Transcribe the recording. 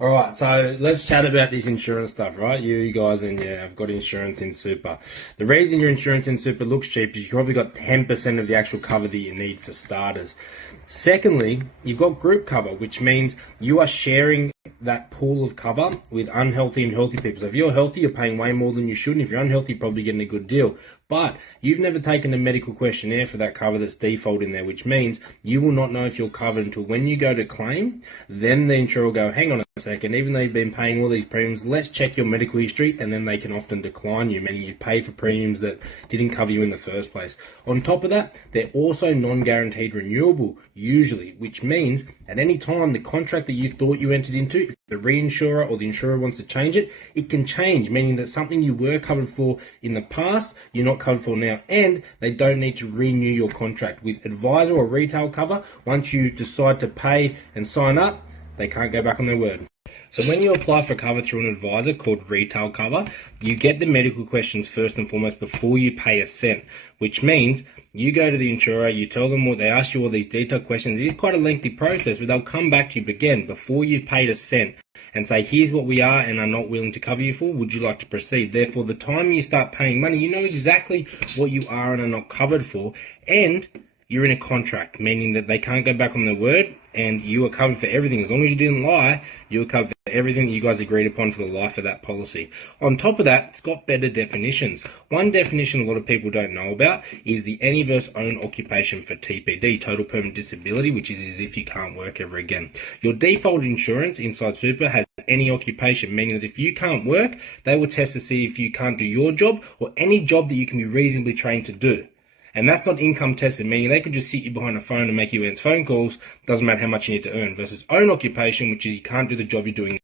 All right, so let's chat about this insurance stuff, right? You guys and yeah, I've got insurance in Super. The reason your insurance in Super looks cheap is you probably got 10% of the actual cover that you need for starters. Secondly, you've got group cover, which means you are sharing that pool of cover with unhealthy and healthy people. So if you're healthy, you're paying way more than you should, and if you're unhealthy, you're probably getting a good deal. But you've never taken a medical questionnaire for that cover that's default in there, which means you will not know if you're covered until when you go to claim. Then the insurer will go, hang on a second, even though you've been paying all these premiums, let's check your medical history, and then they can often decline you, meaning you've paid for premiums that didn't cover you in the first place. On top of that, they're also non-guaranteed renewable, usually, which means at any time the contract that you thought you entered into, if the reinsurer or the insurer wants to change it, it can change, meaning that something you were covered for in the past, you're not covered for now, and they don't need to renew your contract. With advisor or retail cover, once you decide to pay and sign up, they can't go back on their word. So when you apply for cover through an advisor called retail cover, you get the medical questions first and foremost before you pay a cent, which means you go to the insurer, you tell them what they ask you all these detailed questions. It is quite a lengthy process, but they'll come back to you again before you've paid a cent and say, here's what we are and are not willing to cover you for. Would you like to proceed? Therefore, the time you start paying money, you know exactly what you are and are not covered for, and you're in a contract, meaning that they can't go back on their word, and you are covered for everything. As long as you didn't lie, you're covered for everything that you guys agreed upon for the life of that policy. On top of that, it's got better definitions. One definition a lot of people don't know about is the any versus own occupation for TPD, total permanent disability, which is as if you can't work ever again. Your default insurance inside Super has any occupation, meaning that if you can't work, they will test to see if you can't do your job or any job that you can be reasonably trained to do. And that's not income tested, meaning they could just sit you behind a phone and make you answer phone calls, doesn't matter how much you need to earn, versus own occupation, which is you can't do the job you're doing